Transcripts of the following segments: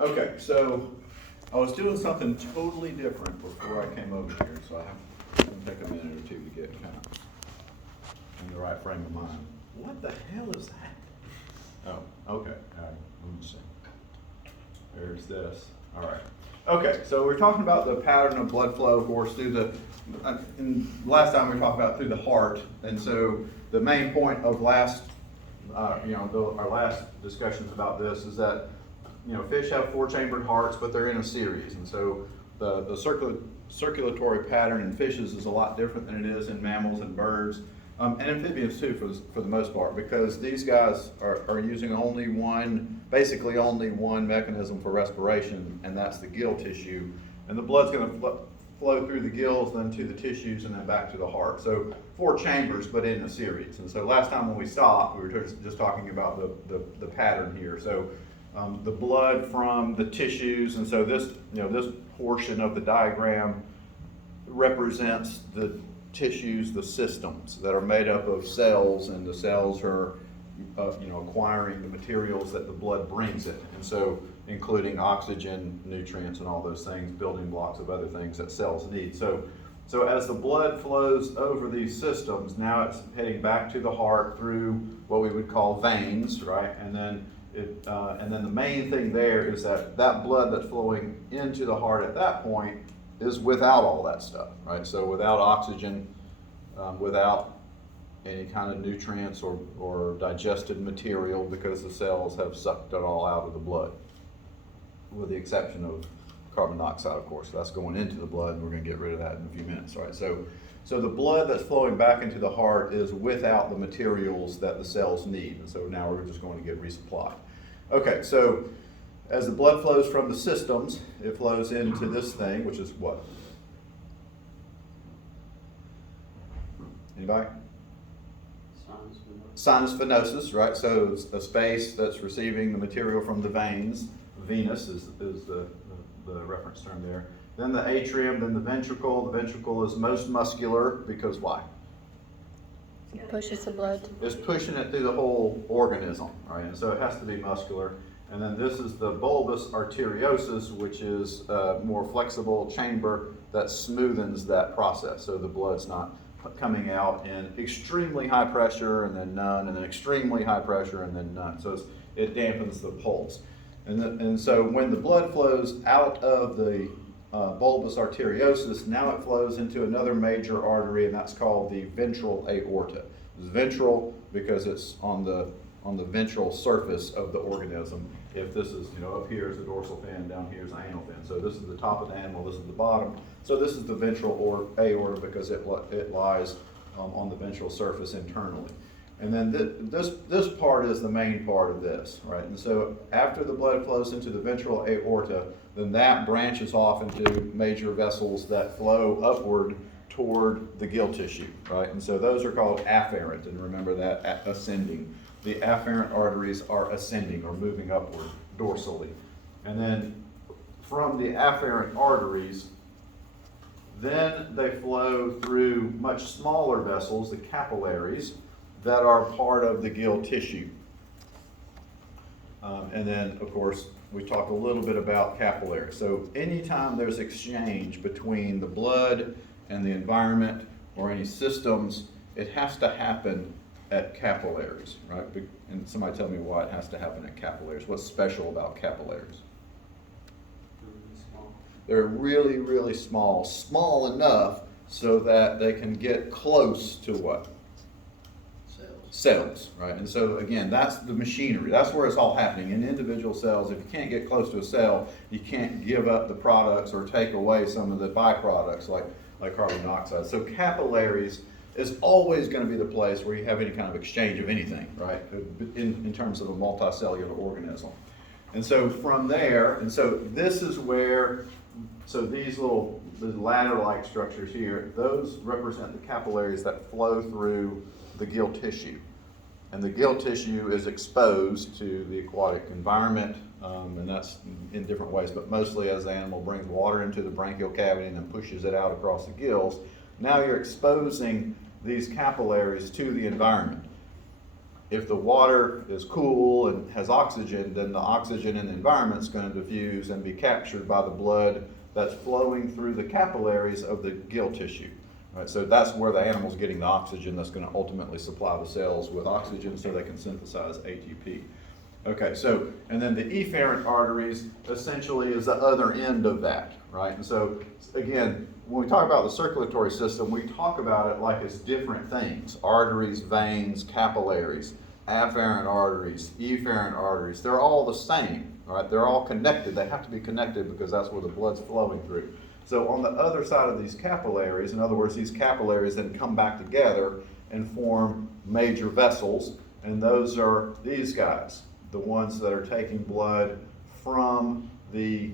Okay, so I was doing something totally different before I came over here, so I have to take a minute or two to get kind of in the right frame of mind. What the hell is that? Oh, okay, all right, let me see. There's this, all right. Okay, so we're talking about the pattern of blood flow, of course, through the, last time we talked about through the heart, and so the main point of last, our last discussions about this is that, fish have four-chambered hearts, but they're in a series, and so the circulatory pattern in fishes is a lot different than it is in mammals and birds, and amphibians too, for the most part, because these guys are using basically only one mechanism for respiration, and that's the gill tissue, and the blood's going to flow through the gills, then to the tissues, and then back to the heart. So 4 chambers, but in a series. And so last time when we stopped, we were just talking about the pattern here. So the blood from the tissues, and so this portion of the diagram represents the tissues, the systems that are made up of cells, and the cells are acquiring the materials that the blood brings it, and so including oxygen, nutrients, and all those things, building blocks of other things that cells need. So as the blood flows over these systems, now it's heading back to the heart through what we would call veins, right? And then the main thing there is that blood that's flowing into the heart at that point is without all that stuff, right? So without oxygen, without any kind of nutrients or digested material, because the cells have sucked it all out of the blood, with the exception of carbon dioxide, of course. That's going into the blood, and we're going to get rid of that in a few minutes, right? So the blood that's flowing back into the heart is without the materials that the cells need, and so now we're just going to get resupplied. Okay, so as the blood flows from the systems, it flows into this thing, which is what? Anybody? Sinus venosus, right? So it's a space that's receiving the material from the veins. Venous is the reference term there. Then the atrium, then the ventricle. The ventricle is most muscular because why? It pushes the blood. It's pushing it through the whole organism, right? And so it has to be muscular. And then this is the bulbous arteriosus, which is a more flexible chamber that smoothens that process. So the blood's not coming out in extremely high pressure and then none, and then extremely high pressure and then none. So it dampens the pulse. And so when the blood flows out of the bulbous arteriosus, now it flows into another major artery, and that's called the ventral aorta. It's ventral because it's on the ventral surface of the organism. If this is, up here is the dorsal fin, down here is the anal fin. So this is the top of the animal, this is the bottom. So this is the ventral aorta because it lies on the ventral surface internally. And then this part is the main part of this, right? And so after the blood flows into the ventral aorta, then that branches off into major vessels that flow upward toward the gill tissue, right? And so those are called afferent, and remember that, ascending. The afferent arteries are ascending or moving upward dorsally. And then from the afferent arteries, then they flow through much smaller vessels, the capillaries, that are part of the gill tissue. And then, of course, we talked a little bit about capillaries. So anytime there's exchange between the blood and the environment or any systems, it has to happen at capillaries, right? And somebody tell me why it has to happen at capillaries. What's special about capillaries? They're really, really small. Small enough so that they can get close to what? Cells, right? And so again, that's the machinery. That's where it's all happening. In individual cells, if you can't get close to a cell, you can't give up the products or take away some of the byproducts like carbon dioxide. So capillaries is always going to be the place where you have any kind of exchange of anything, right? In terms of a multicellular organism. And so from there, and so this is where, so these little ladder-like structures here, those represent the capillaries that flow through the gill tissue. And the gill tissue is exposed to the aquatic environment, and that's in different ways, but mostly as the animal brings water into the branchial cavity and then pushes it out across the gills. Now you're exposing these capillaries to the environment. if the water is cool and has oxygen, then the oxygen in the environment is going to diffuse and be captured by the blood that's flowing through the capillaries of the gill tissue. Right, so that's where the animal's getting the oxygen that's going to ultimately supply the cells with oxygen so they can synthesize ATP. Okay, so, and then the efferent arteries essentially is the other end of that, right? And so, again, when we talk about the circulatory system, we talk about it like it's different things. Arteries, veins, capillaries, afferent arteries, efferent arteries, they're all the same, right? They're all connected. They have to be connected because that's where the blood's flowing through. So on the other side of these capillaries, in other words, these capillaries then come back together and form major vessels, and those are these guys, the ones that are taking blood from the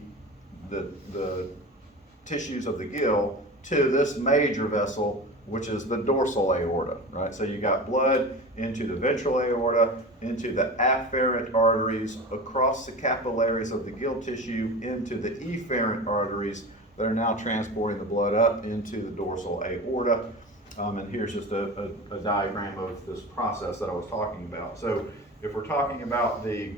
tissues of the gill to this major vessel, which is the dorsal aorta, right? So you got blood into the ventral aorta, into the afferent arteries, across the capillaries of the gill tissue, into the efferent arteries that are now transporting the blood up into the dorsal aorta. And here's just a diagram of this process that I was talking about. So if we're talking about the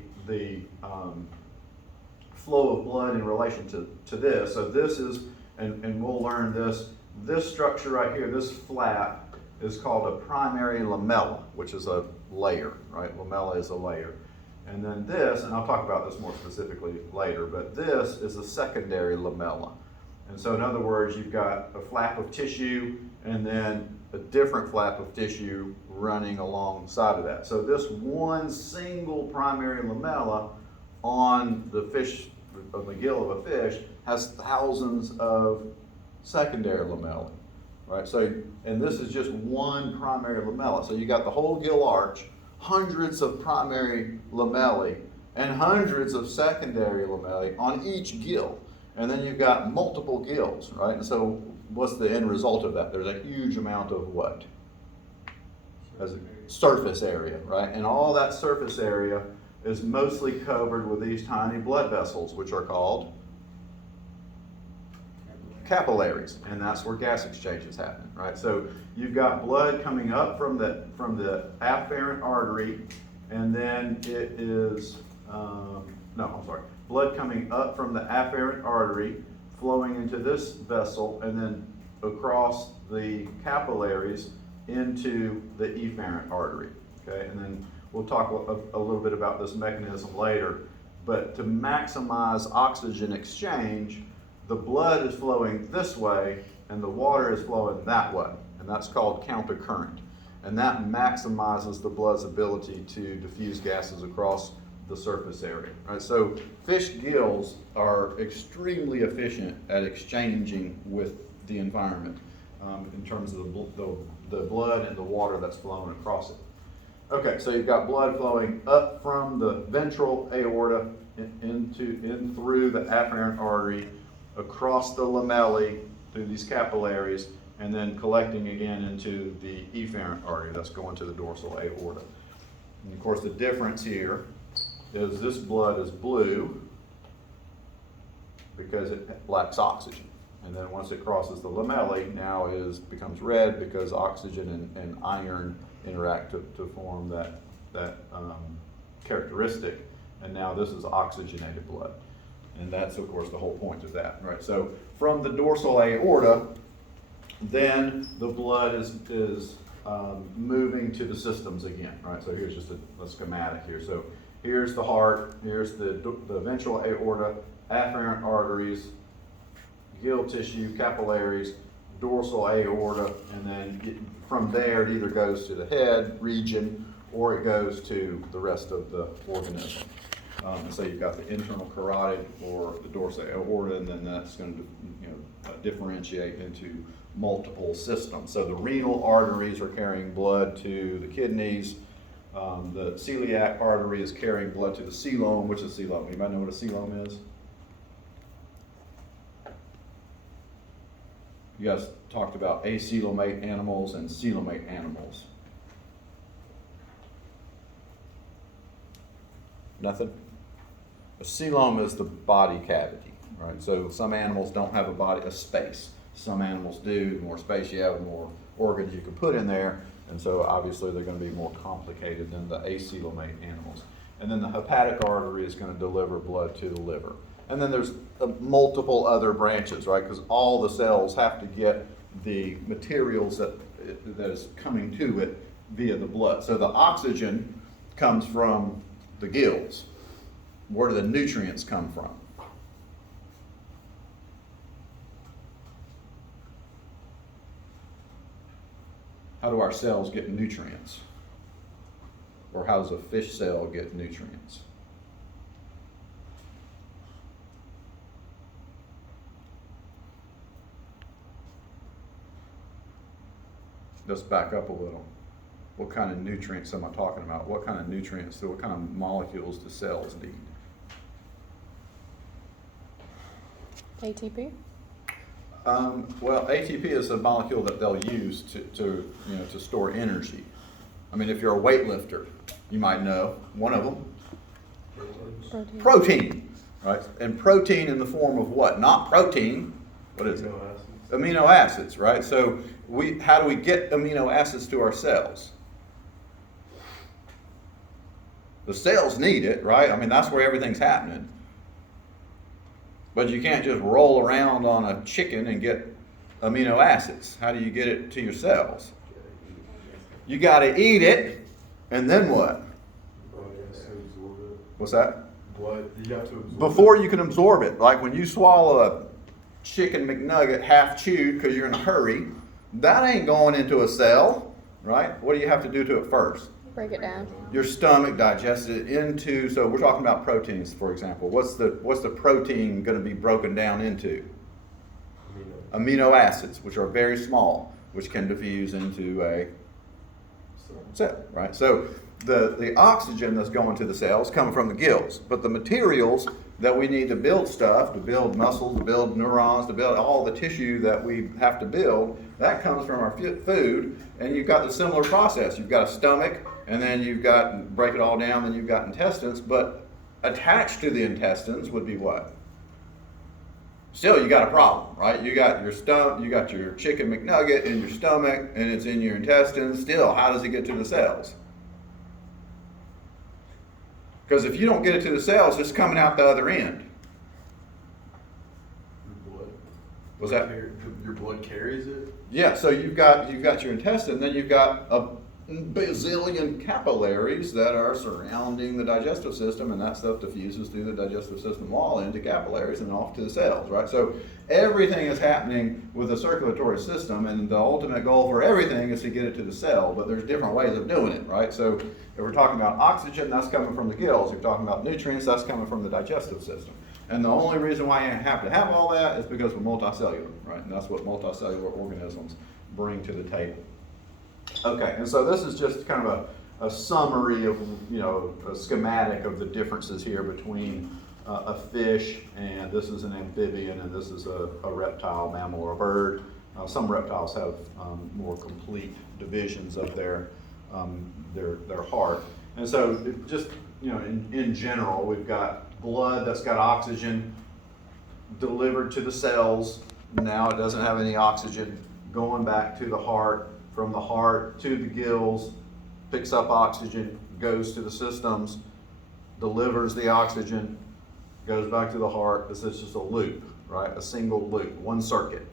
flow of blood in relation to this, so this is, and we'll learn this structure right here, this flap is called a primary lamella, which is a layer, right? Lamella is a layer. And then this, and I'll talk about this more specifically later, but this is a secondary lamella. And so in other words, you've got a flap of tissue and then a different flap of tissue running alongside of that. So this one single primary lamella on the fish, of the gill of a fish, has thousands of secondary lamellae, right? So, and this is just one primary lamella. So you got the whole gill arch, hundreds of primary lamellae, and hundreds of secondary lamellae on each gill. And then you've got multiple gills, right? And so what's the end result of that? There's a huge amount of what? As a surface area, right? And all that surface area is mostly covered with these tiny blood vessels, which are called capillaries. And that's where gas exchange is happening, right? So you've got blood coming up from the afferent artery, and then it is, blood coming up from the afferent artery, flowing into this vessel, and then across the capillaries into the efferent artery, okay? And then we'll talk a little bit about this mechanism later, but to maximize oxygen exchange, the blood is flowing this way and the water is flowing that way, and that's called countercurrent. And that maximizes the blood's ability to diffuse gases across the surface area, right? So fish gills are extremely efficient at exchanging with the environment in terms of the blood and the water that's flowing across it. Okay, so you've got blood flowing up from the ventral aorta in through the afferent artery, across the lamellae through these capillaries, and then collecting again into the efferent artery that's going to the dorsal aorta. And of course, the difference here is this blood is blue because it lacks oxygen. And then once it crosses the lamellae, now becomes red because oxygen and iron interact to form that characteristic. And now this is oxygenated blood. And that's, of course, the whole point of that, right? So from the dorsal aorta, then the blood is moving to the systems again, right? So here's just a schematic here. So here's the heart, here's the ventral aorta, afferent arteries, gill tissue, capillaries, dorsal aorta, and then from there it either goes to the head region or it goes to the rest of the organism. So you've got the internal carotid or the dorsal aorta, and then that's going to differentiate into multiple systems. So the renal arteries are carrying blood to the kidneys. The celiac artery is carrying blood to the coelom. Which is coelom? Anybody know what a coelom is? You guys talked about acoelomate animals and coelomate animals. Nothing? A coelom is the body cavity, right? So some animals don't have a space. Some animals do. The more space you have, the more organs you can put in there. And so obviously they're going to be more complicated than the acoelomate animals. And then the hepatic artery is going to deliver blood to the liver. And then there's multiple other branches, right? Because all the cells have to get the materials that is coming to it via the blood. So the oxygen comes from the gills. Where do the nutrients come from? How do our cells get nutrients? Or how does a fish cell get nutrients? Let's back up a little. What kind of nutrients am I talking about? What kind of nutrients, what kind of molecules do cells need? ATP? Well, ATP is a molecule that they'll use to store energy. I mean, if you're a weightlifter, you might know one of them. Protein, right? And protein in the form of what? Not protein. What is it? Amino acids, right? So how do we get amino acids to our cells? The cells need it, right? I mean, that's where everything's happening. But you can't just roll around on a chicken and get amino acids. How do you get it to your cells? You got to eat it, and then what? What's that? Blood. You have to absorb Before you can absorb it, like when you swallow a chicken McNugget half chewed because you're in a hurry, that ain't going into a cell, right? What do you have to do to it first? Break it down. Your stomach digests it into, so we're talking about proteins, for example. What's the protein going to be broken down into? Amino acids, which are very small, which can diffuse into a cell, right? So the oxygen that's going to the cells coming from the gills, but the materials that we need to build stuff, to build muscles, to build neurons, to build all the tissue that we have to build, that comes from our food. And you've got the similar process. You've got a stomach, and then you've got, break it all down, then you've got intestines. But attached to the intestines would be what? Still, you got a problem, right? You got your stomach, you got your chicken McNugget in your stomach, and it's in your intestines. Still, how does it get to the cells? Because if you don't get it to the cells, it's coming out the other end. your blood. Was that? Your blood carries it? Yeah, so you've got your intestine, then you've got a bazillion capillaries that are surrounding the digestive system, and that stuff diffuses through the digestive system wall into capillaries and off to the cells, right? So everything is happening with the circulatory system, and the ultimate goal for everything is to get it to the cell, but there's different ways of doing it, right? So if we're talking about oxygen, that's coming from the gills. If we're talking about nutrients, that's coming from the digestive system. And the only reason why you have to have all that is because we're multicellular, right? And that's what multicellular organisms bring to the table. Okay, and so this is just kind of a summary of, a schematic of the differences here between a fish, and this is an amphibian, and this is a reptile, mammal, or a bird. Some reptiles have more complete divisions of their heart. And so just, in general, we've got blood that's got oxygen delivered to the cells. Now it doesn't have any oxygen going back to the heart. From the heart to the gills, picks up oxygen, goes to the systems, delivers the oxygen, goes back to the heart. This is just a loop, right? A single loop, one circuit.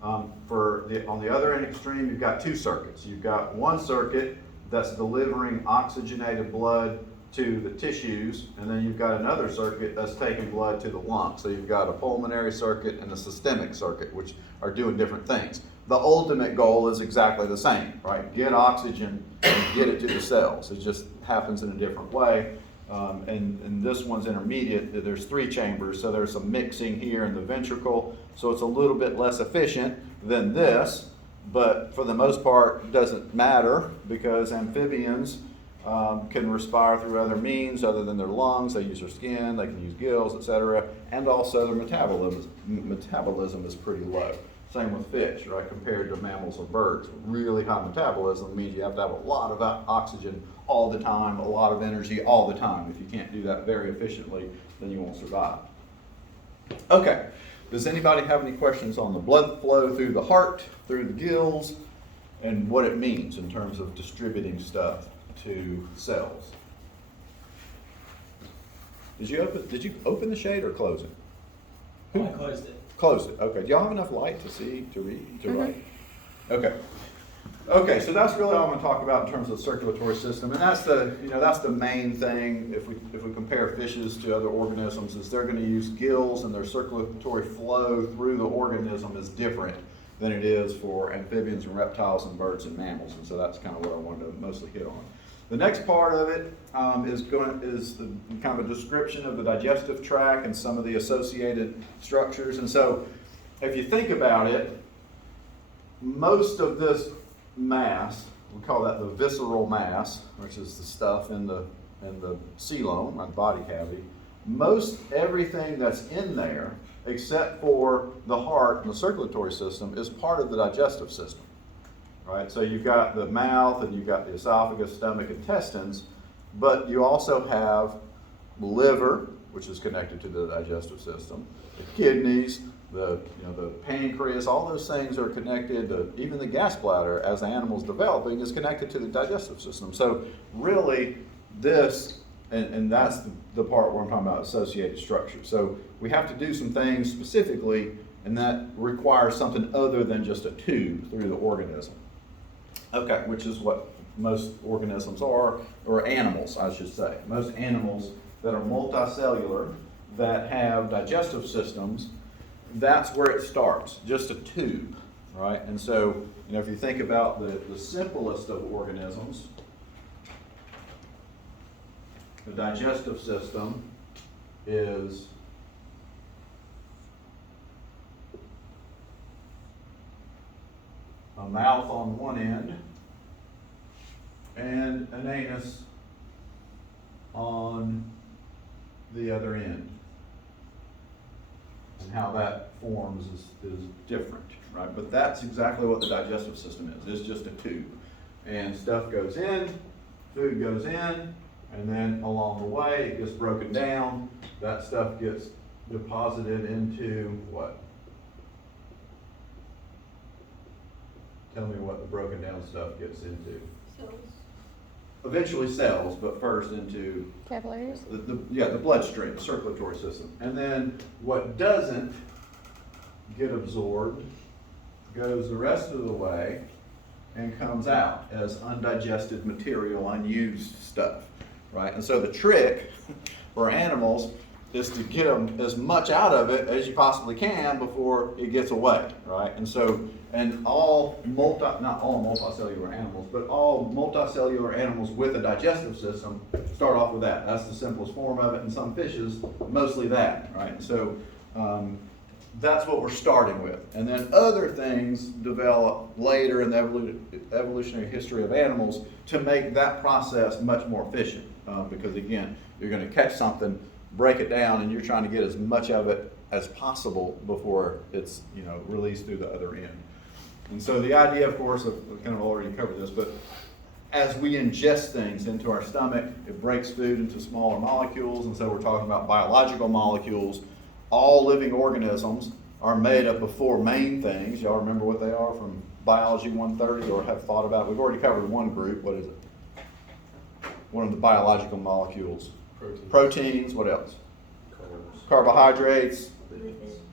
On the other end extreme, you've got two circuits. You've got one circuit that's delivering oxygenated blood to the tissues, and then you've got another circuit that's taking blood to the lungs. So you've got a pulmonary circuit and a systemic circuit, which are doing different things. The ultimate goal is exactly the same, right? Get oxygen and get it to the cells. It just happens in a different way. And this one's intermediate. There's 3 chambers, so there's some mixing here in the ventricle. So it's a little bit less efficient than this, but for the most part, it doesn't matter because amphibians can respire through other means other than their lungs. They use their skin, they can use gills, etc. And also their metabolism is pretty low. Same with fish, right? Compared to mammals or birds. Really high metabolism means you have to have a lot of oxygen all the time, a lot of energy all the time. If you can't do that very efficiently, then you won't survive. Okay, does anybody have any questions on the blood flow through the heart, through the gills, and what it means in terms of distributing stuff to cells. Did you open the shade or close it? I closed it. Closed it, okay. Do y'all have enough light to see, to read, to write? Okay. Okay, so that's really all I'm gonna talk about in terms of the circulatory system, and that's the main thing. If we compare fishes to other organisms, is they're gonna use gills, and their circulatory flow through the organism is different than it is for amphibians and reptiles and birds and mammals, and so that's kind of what I wanted to mostly hit on. The next part of it is the kind of a description of the digestive tract and some of the associated structures. And so, if you think about it, most of this mass, we call that the visceral mass, which is the stuff in the coelom, or the body cavity. Most everything that's in there, except for the heart and the circulatory system, is part of the digestive system. Right? So you've got the mouth, and you've got the esophagus, stomach, intestines, but you also have the liver, which is connected to the digestive system, the kidneys, the pancreas, all those things are connected. Even the gas bladder, as the animal's developing, is connected to the digestive system. So really, this, and that's the part where I'm talking about associated structure. So we have to do some things specifically, and that requires something other than just a tube through the organism. Okay, which is what most organisms are, or animals, I should say. Most animals that are multicellular, that have digestive systems, that's where it starts, just a tube, right? And so, if you think about the simplest of organisms, the digestive system is a mouth on one end and an anus on the other end. And how that forms is different, right? But that's exactly what the digestive system is. It's just a tube. And stuff goes in, food goes in, and then along the way it gets broken down. That stuff gets deposited into what? Tell me what the broken down stuff gets into. Cells. Eventually cells, but first into Capillaries. the bloodstream, the circulatory system. And then what doesn't get absorbed goes the rest of the way and comes out as undigested material, unused stuff, right? And so the trick for animals is to get them as much out of it as you possibly can before it gets away, right? And so, and not all multicellular animals, but all multicellular animals with a digestive system start off with that. That's the simplest form of it. And some fishes, mostly that, right? And so that's what we're starting with. And then other things develop later in the evolutionary history of animals to make that process much more efficient. Because again, you're going to catch something, break it down, and you're trying to get as much of it as possible before it's released through the other end. And so the idea, of course, we kind of already covered this, but as we ingest things into our stomach, it breaks food into smaller molecules, and so we're talking about biological molecules. All living organisms are made up of four main things. Y'all remember what they are from Biology 130 or have thought about it? We've already covered one group. What is it? One of the biological molecules. Proteins, what else? Carbohydrates,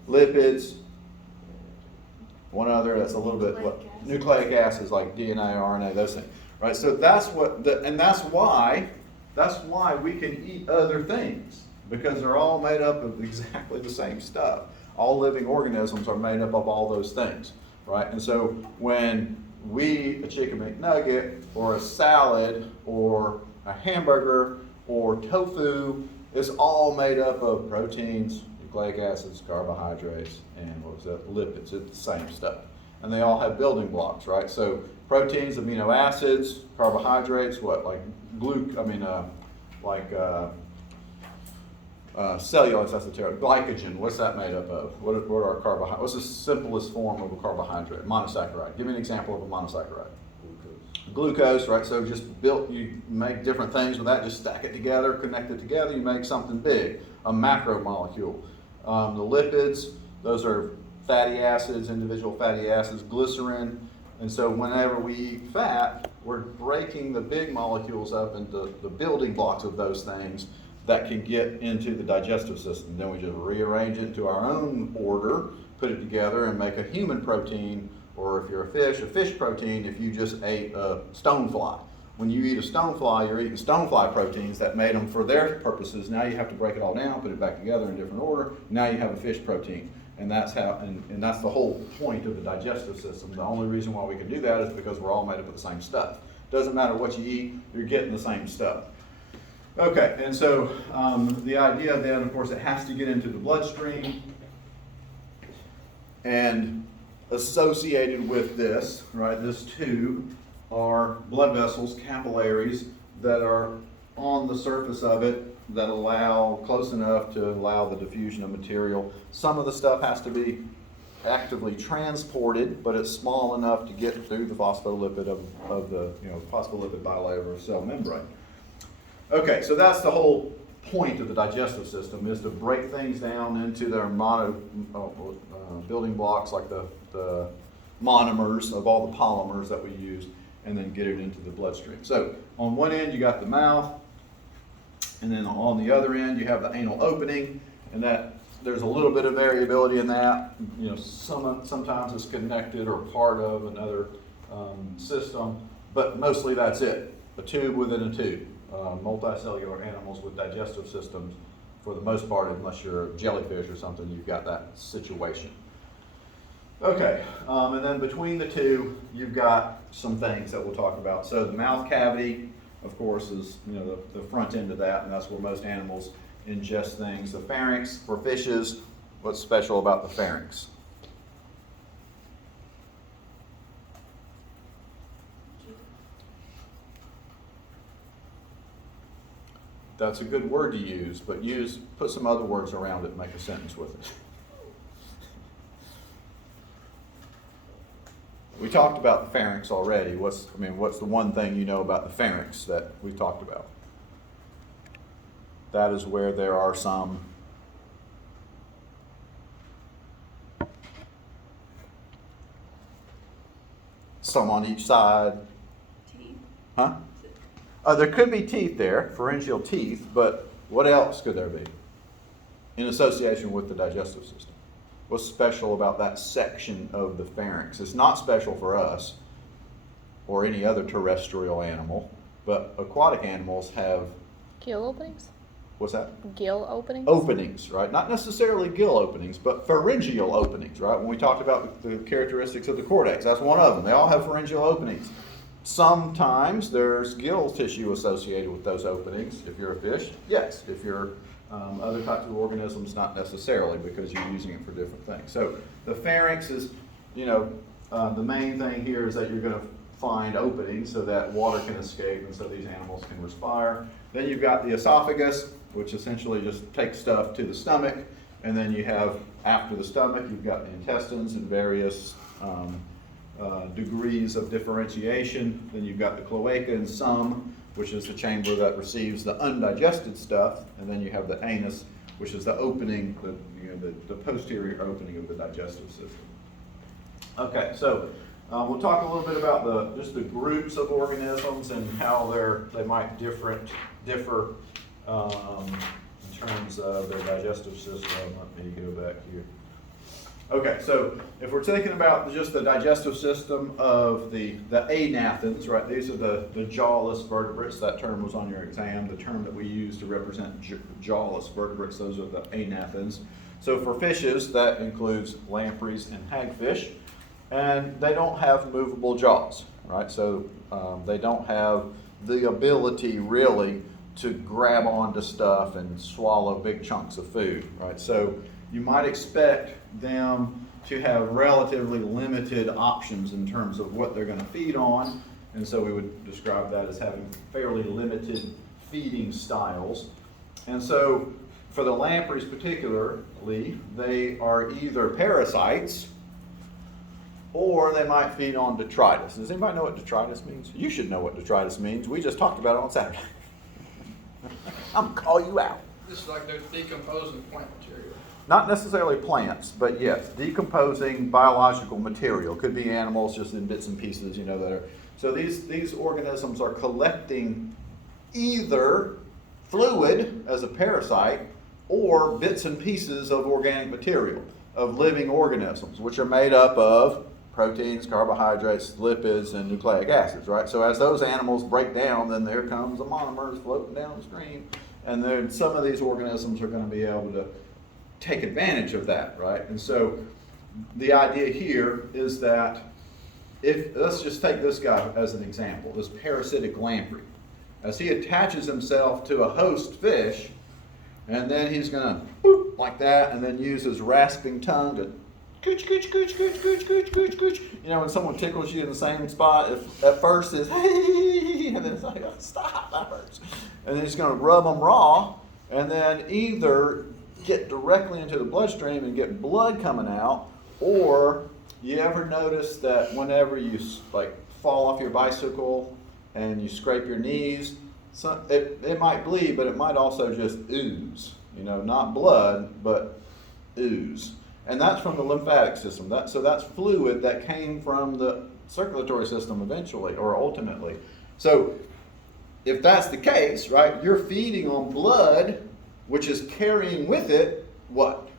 lipids. One other that's a little bit nucleic acids like DNA, RNA, those things, right? So that's why we can eat other things, because they're all made up of exactly the same stuff. All living organisms are made up of all those things, right? And so when we eat a chicken McNugget or a salad or a hamburger or tofu, it's all made up of proteins, nucleic acids, carbohydrates, and lipids. It's the same stuff. And they all have building blocks, right? So proteins, amino acids, carbohydrates, cellulose, that's the term. Glycogen, what's that made up of? What are our carbohydrates? What's the simplest form of a carbohydrate? Monosaccharide. Give me an example of a monosaccharide. Glucose, right? So you make different things with that, just stack it together, connect it together, you make something big, a macromolecule. The lipids, those are fatty acids, individual fatty acids, glycerin, And so whenever we eat fat, we're breaking the big molecules up into the building blocks of those things that can get into the digestive system. Then we just rearrange it into our own order, put it together and make a human protein, or if you're a fish protein if you just ate a stonefly. When you eat a stonefly, you're eating stonefly proteins that made them for their purposes. Now you have to break it all down, put it back together in different order. Now you have a fish protein. And that's how, and that's the whole point of the digestive system. The only reason why we can do that is because we're all made up of the same stuff. Doesn't matter what you eat, you're getting the same stuff. Okay, and so the idea then, of course, it has to get into the bloodstream. And associated with this, right, this tube are blood vessels, capillaries, that are on the surface of it that allow, close enough to allow the diffusion of material. Some of the stuff has to be actively transported, but it's small enough to get through the phospholipid of the, phospholipid bilayer cell membrane. Okay, so that's the whole point of the digestive system, is to break things down into their building blocks, like the monomers of all the polymers that we use, and then get it into the bloodstream. So on one end you got the mouth, and then on the other end you have the anal opening, and that there's a little bit of variability in that. Sometimes it's connected or part of another system, but mostly that's it. A tube within a tube. Multicellular animals with digestive systems, for the most part, unless you're a jellyfish or something, you've got that situation. Okay, and then between the two, you've got some things that we'll talk about. So the mouth cavity, of course, is the front end of that, and that's where most animals ingest things. The pharynx for fishes, what's special about the pharynx? That's a good word to use, but put some other words around it and make a sentence with it. We talked about the pharynx already. What's the one thing you know about the pharynx that we talked about? That is where there are some on each side. Teeth. Huh? There could be teeth there, pharyngeal teeth, but what else could there be in association with the digestive system? What's special about that section of the pharynx? It's not special for us or any other terrestrial animal, but aquatic animals have... Gill openings? What's that? Gill openings? Openings, right? Not necessarily gill openings, but pharyngeal openings, right? When we talked about the characteristics of the cortex, that's one of them. They all have pharyngeal openings. Sometimes there's gill tissue associated with those openings. If you're a fish, yes. If you're other types of organisms, not necessarily, because you're using it for different things. So the pharynx is, the main thing here is that you're going to find openings so that water can escape and so these animals can respire. Then you've got the esophagus, which essentially just takes stuff to the stomach. And then you have, after the stomach, you've got the intestines and various degrees of differentiation. Then you've got the cloaca and some, which is the chamber that receives the undigested stuff. And then you have the anus, which is the opening, the posterior opening of the digestive system. Okay, so we'll talk a little bit about just the groups of organisms and how they might differ in terms of their digestive system. Let me go back here. Okay, so if we're thinking about just the digestive system of the anathens, right? These are the jawless vertebrates. That term was on your exam. The term that we use to represent jawless vertebrates, those are the anathens. So for fishes, that includes lampreys and hagfish, and they don't have movable jaws, right? So they don't have the ability really to grab onto stuff and swallow big chunks of food, right? So you might expect them to have relatively limited options in terms of what they're going to feed on, and so we would describe that as having fairly limited feeding styles. And so for the lampreys particularly, they are either parasites or they might feed on detritus. Does anybody know what detritus means? You should know what detritus means. We just talked about it on Saturday. I'm going to call you out. This is like they're decomposing plant material. not necessarily plants, but yes, decomposing biological material. Could be animals just in bits and pieces, that are. So these organisms are collecting either fluid as a parasite or bits and pieces of organic material, of living organisms, which are made up of proteins, carbohydrates, lipids, and nucleic acids, right? So as those animals break down, then there comes the monomers floating downstream, and then some of these organisms are going to be able to take advantage of that, right? And so the idea here is that let's just take this guy as an example, this parasitic lamprey. As he attaches himself to a host fish, and then he's going to boop like that, and then use his rasping tongue to cooch, cooch, cooch, cooch, cooch, cooch, cooch, cooch. When someone tickles you in the same spot, if at first it's hey, and then it's like, oh, stop, that hurts. And then he's going to rub them raw, and then either get directly into the bloodstream and get blood coming out, or you ever notice that whenever you fall off your bicycle and you scrape your knees, it might bleed, but it might also just ooze. Not blood, but ooze. And that's from the lymphatic system. So that's fluid that came from the circulatory system eventually, or ultimately. So if that's the case, right, you're feeding on blood, which is carrying with it what?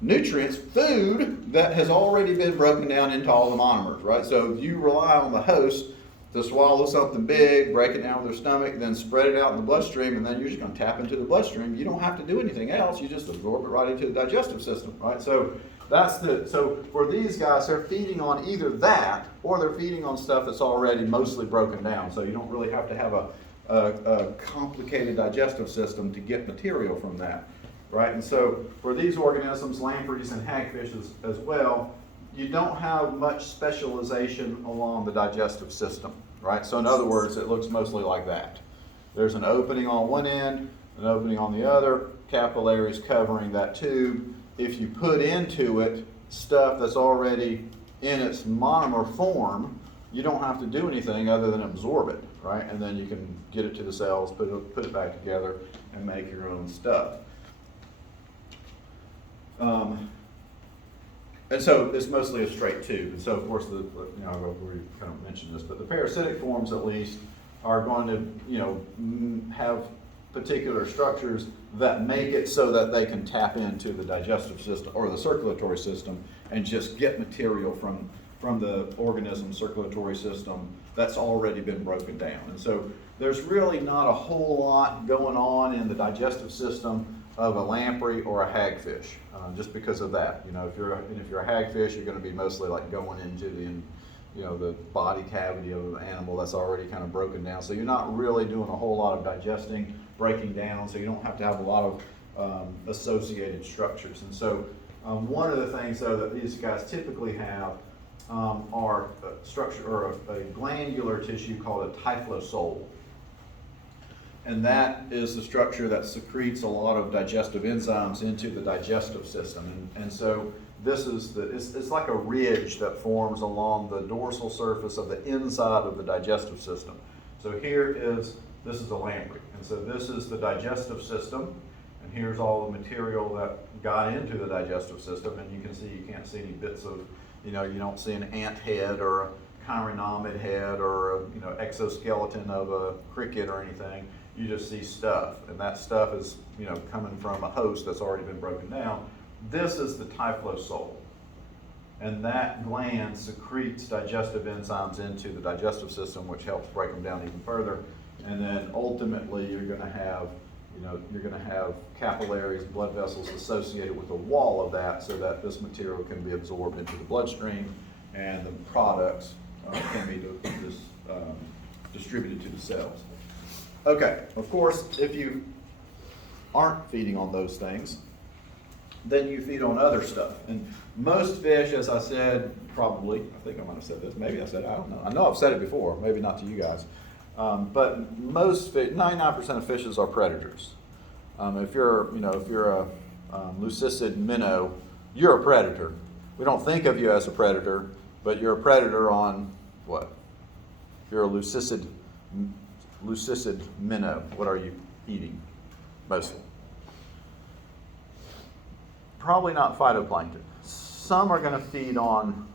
Nutrients, food that has already been broken down into all the monomers, right? So you rely on the host to swallow something big, break it down with their stomach, then spread it out in the bloodstream, and then you're just going to tap into the bloodstream. You don't have to do anything else. You just absorb it right into the digestive system, right? So so for these guys, they're feeding on either that, or they're feeding on stuff that's already mostly broken down. So you don't really have to have a complicated digestive system to get material from that, right? And so for these organisms, lampreys and hagfish as well, you don't have much specialization along the digestive system, right? So in other words, it looks mostly like that. There's an opening on one end, an opening on the other, capillaries covering that tube. If you put into it stuff that's already in its monomer form, you don't have to do anything other than absorb it, right? And then you can get it to the cells, put it back together, and make your own stuff. And so it's mostly a straight tube. And so of course, we kind of mentioned this, but the parasitic forms at least are going to, have particular structures that make it so that they can tap into the digestive system or the circulatory system and just get material from the organism's circulatory system that's already been broken down. And so there's really not a whole lot going on in the digestive system of a lamprey or a hagfish, just because of that. If you're a hagfish, you're going to be mostly like going into the body cavity of an animal that's already kind of broken down. So you're not really doing a whole lot of digesting, breaking down. So you don't have to have a lot of associated structures. And so one of the things though that these guys typically have are a structure or a glandular tissue called a typhlosole. And that is the structure that secretes a lot of digestive enzymes into the digestive system. And so this is it's like a ridge that forms along the dorsal surface of the inside of the digestive system. So this is a lamprey. And so this is the digestive system. And here's all the material that got into the digestive system. And you can see, you can't see any bits of, you don't see an ant head or a chironomid head or a, exoskeleton of a cricket or anything. You just see stuff, and that stuff is, coming from a host that's already been broken down. This is the typhlosole, and that gland secretes digestive enzymes into the digestive system, which helps break them down even further. And then ultimately, you're going to have capillaries, blood vessels associated with the wall of that, so that this material can be absorbed into the bloodstream, and the products can be distributed to the cells. Okay, of course, if you aren't feeding on those things, then you feed on other stuff. And most fish, as I said, probably, I think I might have said this, maybe I said, I don't know. I know I've said it before, maybe not to you guys. But most fish, 99% of fishes are predators. If you're a leuciscid minnow, you're a predator. We don't think of you as a predator, but you're a predator on what? If you're a leuciscid minnow, what are you eating mostly? Probably not phytoplankton. Some are going to feed on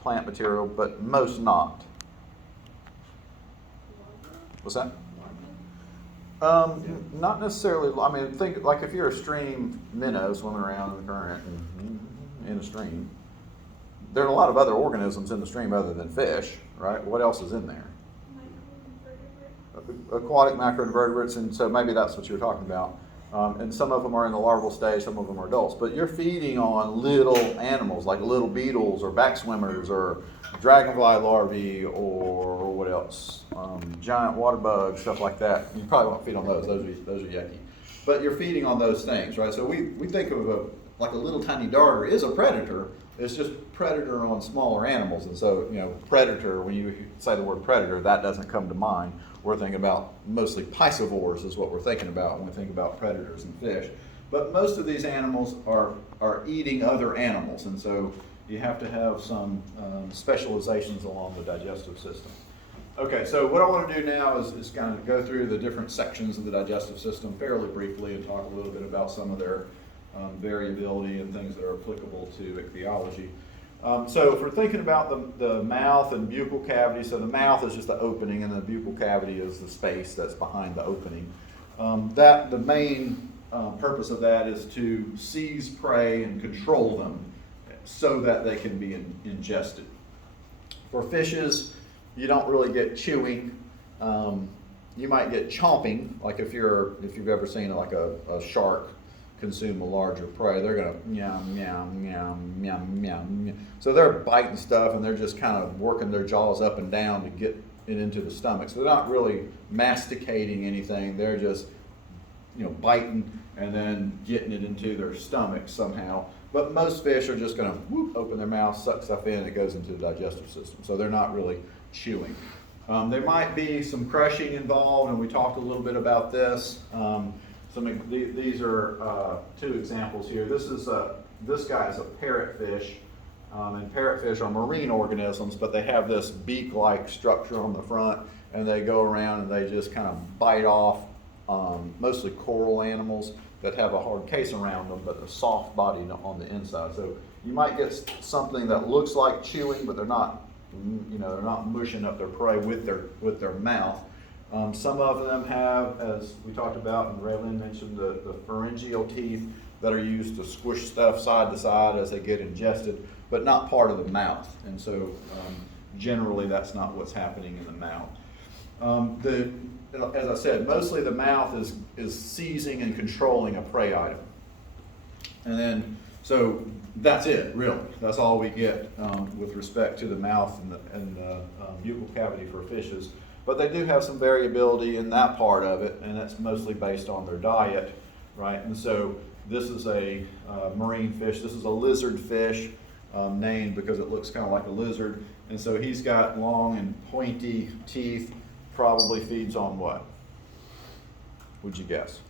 plant material, but most not. What's that? Not necessarily. I mean, think like if you're a stream minnow swimming around in the current and in a stream, there are a lot of other organisms in the stream other than fish, right? What else is in there? Aquatic macroinvertebrates, and so maybe that's what you're talking about. And some of them are in the larval stage, some of them are adults. But you're feeding on little animals like little beetles or back swimmers or dragonfly larvae or what else? Giant water bugs, stuff like that. You probably won't feed on those. Those are yucky. But you're feeding on those things, right? So we think of like a little tiny darter is a predator. It's just predator on smaller animals. And so, predator, when you say the word predator, that doesn't come to mind. We're thinking about mostly piscivores is what we're thinking about when we think about predators and fish. But most of these animals are eating other animals, and so you have to have some specializations along the digestive system. Okay, so what I want to do now is kind of go through the different sections of the digestive system fairly briefly and talk a little bit about some of their variability and things that are applicable to ichthyology. So if we're thinking about the mouth and buccal cavity, so the mouth is just the opening and the buccal cavity is the space that's behind the opening. The main purpose of that is to seize prey and control them so that they can be ingested. For fishes, you don't really get chewing. You might get chomping, like if you've ever seen like a shark consume a larger prey, they're gonna meow, meow, meow, meow, meow, meow. So they're biting stuff and they're just kind of working their jaws up and down to get it into the stomach. So they're not really masticating anything. They're just, biting and then getting it into their stomach somehow. But most fish are just gonna open their mouth, suck stuff in, and it goes into the digestive system. So they're not really chewing. There might be some crushing involved, and we talked a little bit about this. These are two examples here. This guy is a parrotfish, and parrotfish are marine organisms, but they have this beak-like structure on the front, and they go around and they just kind of bite off mostly coral animals that have a hard case around them, but a soft body on the inside. So you might get something that looks like chewing, but they're not mushing up their prey with their mouth. Some of them have, as we talked about, and Raylene mentioned, the pharyngeal teeth that are used to squish stuff side to side as they get ingested, but not part of the mouth. And so generally that's not what's happening in the mouth. As I said, mostly the mouth is seizing and controlling a prey item. And then, so that's it, really. That's all we get with respect to the mouth and the buccal cavity for fishes. But they do have some variability in that part of it, and that's mostly based on their diet, right? And so this is a marine fish. This is a lizard fish, named because it looks kind of like a lizard. And so he's got long and pointy teeth, probably feeds on what? Would you guess?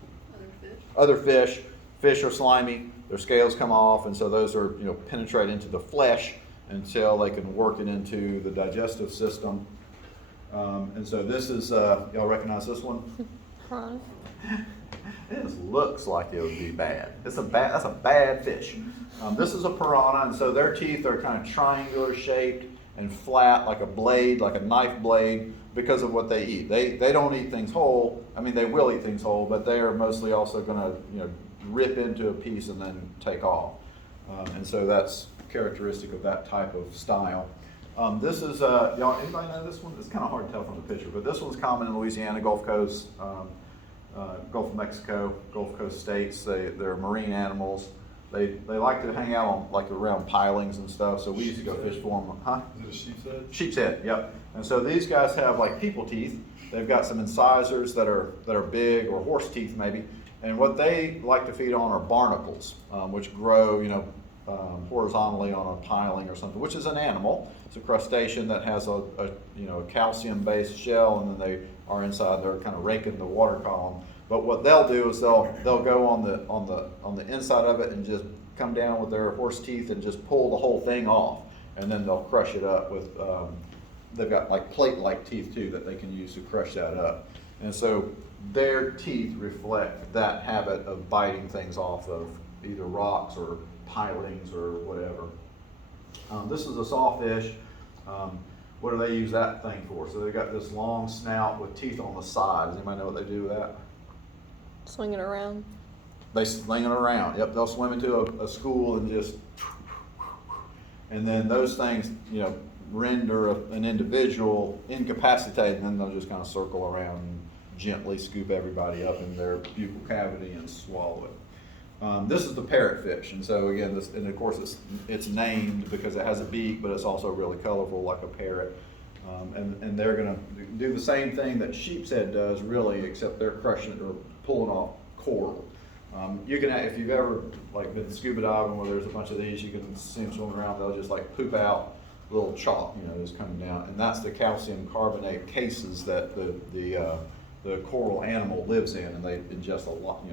Other fish. Fish are slimy, their scales come off, and so those are, penetrate into the flesh until they can work it into the digestive system. And so this is, y'all recognize this one? Prawn. It just looks like it would be bad. That's a bad fish. This is a piranha, and so their teeth are kind of triangular shaped and flat, like a blade, like a knife blade, because of what they eat. They don't eat things whole. I mean, they will eat things whole, but they are mostly also going to, rip into a piece and then take off. And so that's characteristic of that type of style. This is, y'all, anybody know this one? It's kind of hard to tell from the picture, but this one's common in Louisiana, Gulf Coast, Gulf of Mexico, Gulf Coast states. They're marine animals. They like to hang out on around pilings and stuff, so we used to go fish for them. Huh? Is it a sheep's head? Sheep's head, yep. And so these guys have like people teeth. They've got some incisors that are big, or horse teeth maybe. And what they like to feed on are barnacles, which grow, horizontally on a piling or something, which is an animal. It's a crustacean that has a calcium-based shell, and then they are inside. They're kind of raking the water column. But what they'll do is they'll go on the inside of it and just come down with their horse teeth and just pull the whole thing off, and then they'll crush it up with. They've got like plate-like teeth too that they can use to crush that up. And so their teeth reflect that habit of biting things off of either rocks or pilings or whatever. This is a sawfish. What do they use that thing for? So they got this long snout with teeth on the sides. Anybody know what they do with that? Swing it around. They sling it around. Yep, they'll swim into a school and just, and then those things, render an individual incapacitated, and then they'll just kind of circle around and gently scoop everybody up in their buccal cavity and swallow it. This is the parrotfish, and so again, and of course it's named because it has a beak, but it's also really colorful like a parrot. And they're going to do the same thing that sheep's head does, really, except they're crushing it or pulling off coral. You can, if you've ever been scuba diving where there's a bunch of these, you can see them swimming around. They'll just poop out little chalk, just coming down, and that's the calcium carbonate cases that the coral animal lives in, and they ingest a lot,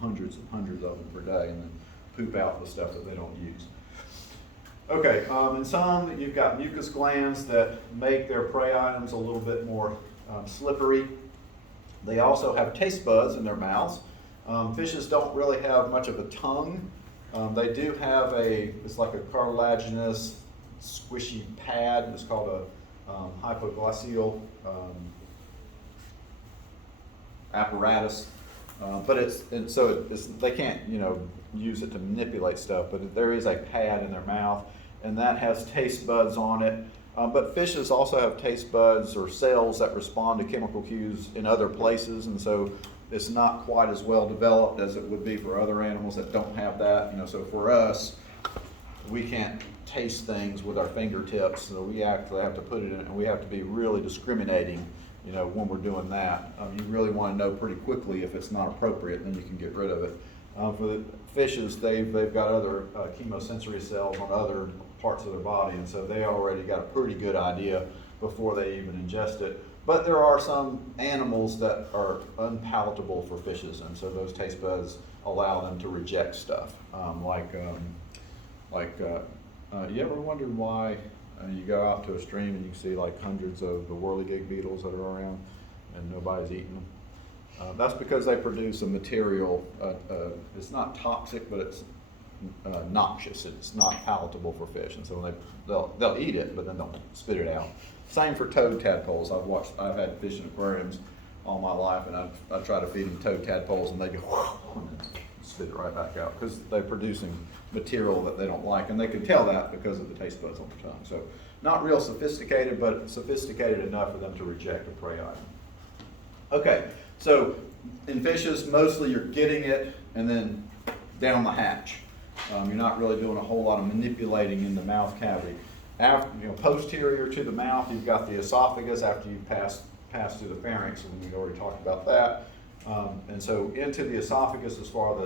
hundreds and hundreds of them per day, and then poop out the stuff that they don't use. Okay, in some, you've got mucus glands that make their prey items a little bit more slippery. They also have taste buds in their mouths. Fishes don't really have much of a tongue. They do have it's like a cartilaginous, squishy pad. It's called a hypoglossal apparatus. But they can't, use it to manipulate stuff, but there is a pad in their mouth, and that has taste buds on it. But fishes also have taste buds or cells that respond to chemical cues in other places, and so it's not quite as well developed as it would be for other animals that don't have that. So for us, we can't taste things with our fingertips, so we actually have to put it in, and we have to be really discriminating when we're doing that. You really want to know pretty quickly if it's not appropriate, and then you can get rid of it. For the fishes, they've got other chemosensory cells on other parts of their body, and so they already got a pretty good idea before they even ingest it. But there are some animals that are unpalatable for fishes, and so those taste buds allow them to reject stuff. You ever wondered why you go out to a stream and you can see hundreds of the whirligig beetles that are around and nobody's eating them? That's because they produce a material, it's not toxic, but it's noxious. It's not palatable for fish, and so they'll eat it, but then they'll spit it out. Same for toad tadpoles. I've had fish in aquariums all my life, and I try to feed them toad tadpoles, and they go and then spit it right back out because they're producing material that they don't like, and they can tell that because of the taste buds on their tongue. So not real sophisticated, but sophisticated enough for them to reject a prey item. Okay, so in fishes, mostly you're getting it and then down the hatch. You're not really doing a whole lot of manipulating in the mouth cavity. Posterior to the mouth, you've got the esophagus after you pass through the pharynx, and we already talked about that. And so into the esophagus as far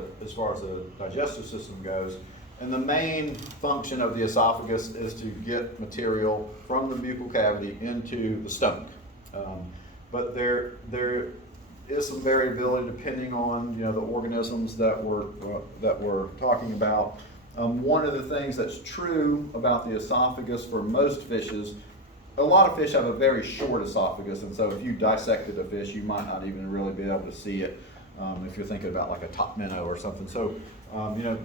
as the digestive system goes. And the main function of the esophagus is to get material from the buccal cavity into the stomach. But there is some variability depending on the organisms that we're talking about. One of the things that's true about the esophagus for most fishes, a lot of fish have a very short esophagus, and so if you dissected a fish, you might not even really be able to see it if you're thinking about a top minnow or something. So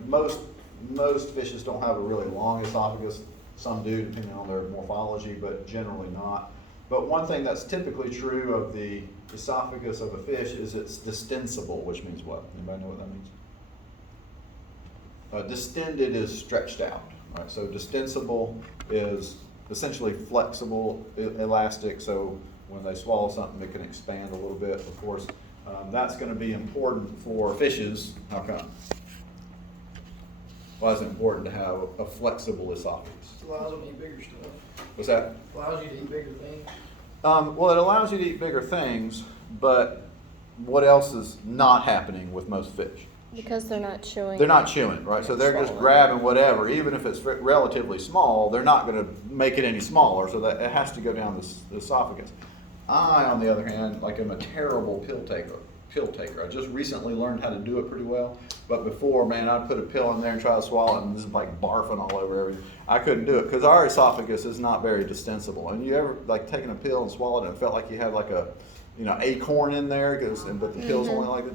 most fishes don't have a really long esophagus. Some do, depending on their morphology, but generally not. But one thing that's typically true of the esophagus of a fish is it's distensible, which means what? Anybody know what that means? Distended is stretched out. Right? So distensible is essentially flexible, elastic, so when they swallow something it can expand a little bit. Of course, that's going to be important for fishes. How come? Why is it important to have a flexible esophagus? It allows them to eat bigger stuff. What's that? Allows you to eat bigger things. Well, it allows you to eat bigger things, but what else is not happening with most fish? Because they're not chewing. They're not chewing, right? So they're just grabbing whatever, even if it's relatively small, they're not going to make it any smaller, so that it has to go down the esophagus. I, on the other hand, am a terrible pill taker. I just recently learned how to do it pretty well, but before, man, I'd put a pill in there and try to swallow it, and this is barfing all over everything. I couldn't do it because our esophagus is not very distensible. And you ever taken a pill and swallowed it and it felt like you had a acorn in there, but the pill's only like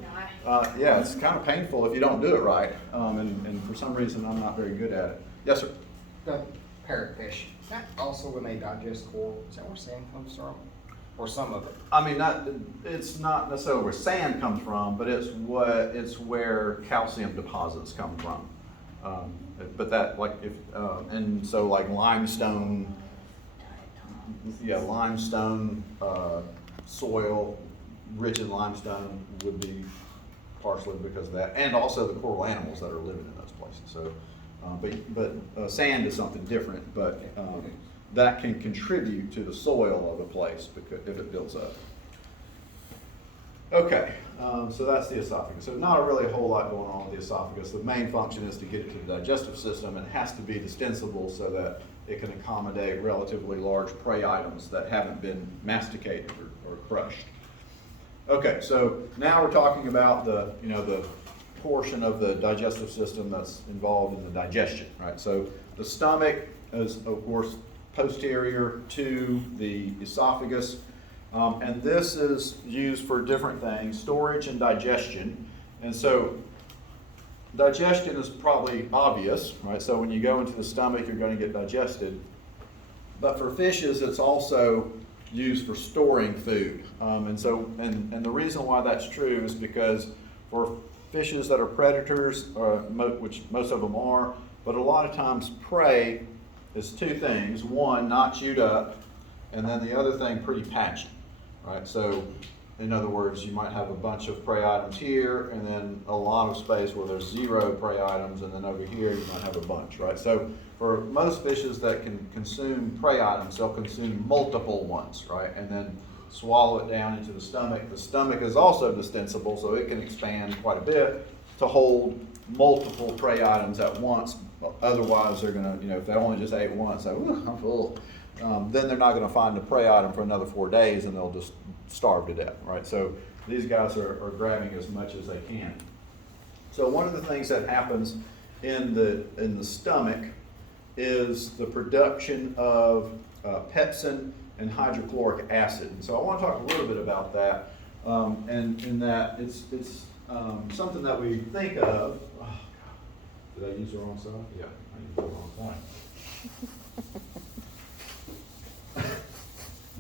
that. Yeah, it's kind of painful if you don't do it right, and for some reason I'm not very good at it. Yes, sir? The parrotfish, is that also when they digest coral? Is that where sand comes from? Or some of it? I mean, it's not necessarily where sand comes from, but it's where calcium deposits come from. But that, like, and so like limestone, soil, rich in limestone would be partially because of that, and also the coral animals that are living in those places. So, but sand is something different, but that can contribute to the soil of a place because if it builds up. Okay, so that's the esophagus. So not really a whole lot going on with the esophagus. The main function is to get it to the digestive system, and it has to be distensible so that it can accommodate relatively large prey items that haven't been masticated or crushed. Okay, so now we're talking about the portion of the digestive system that's involved in the digestion, right? So the stomach is, of course, posterior to the esophagus. And this is used for different things, storage and digestion. And so digestion is probably obvious, right? So when you go into the stomach, you're going to get digested. But for fishes, it's also used for storing food. And the reason why that's true is because for fishes that are predators, which most of them are, but a lot of times prey is two things. One, not chewed up, and then the other thing, pretty patchy. Right, so in other words, you might have a bunch of prey items here, and then a lot of space where there's 0 prey items, and then over here you might have a bunch, right? So for most fishes that can consume prey items, they'll consume multiple ones, right? And then swallow it down into the stomach. The stomach is also distensible, so it can expand quite a bit to hold multiple prey items at once. Otherwise, they're gonna, if they only just ate once, I'm full. Then they're not going to find a prey item for another 4 days, and they'll just starve to death, right? So these guys are grabbing as much as they can. So one of the things that happens in the stomach is the production of pepsin and hydrochloric acid. And so I want to talk a little bit about that, and in that it's something that we think of. Oh, God. Did I use the wrong side? Yeah, I used the wrong point.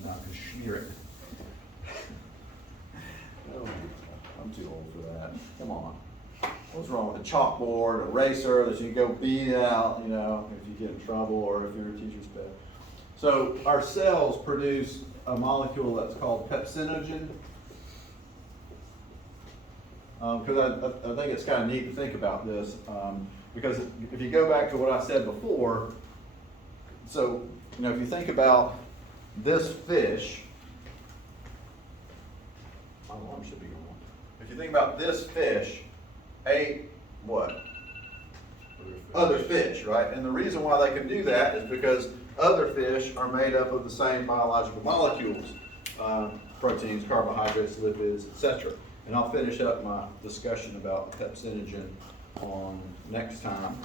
Not to shear it. Oh, I'm too old for that. Come on. What's wrong with a chalkboard, eraser that you go beat out, if you get in trouble or if you're a teacher's pet? So our cells produce a molecule that's called pepsinogen. Because I think it's kind of neat to think about this. Because if you go back to what I said before, so if you think about this fish, my alarm should be going. If you think about this fish, ate what? Other fish, right? And the reason why they can do that is because other fish are made up of the same biological molecules, proteins, carbohydrates, lipids, etc. And I'll finish up my discussion about pepsinogen on next time.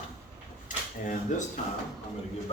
And this time, I'm going to give back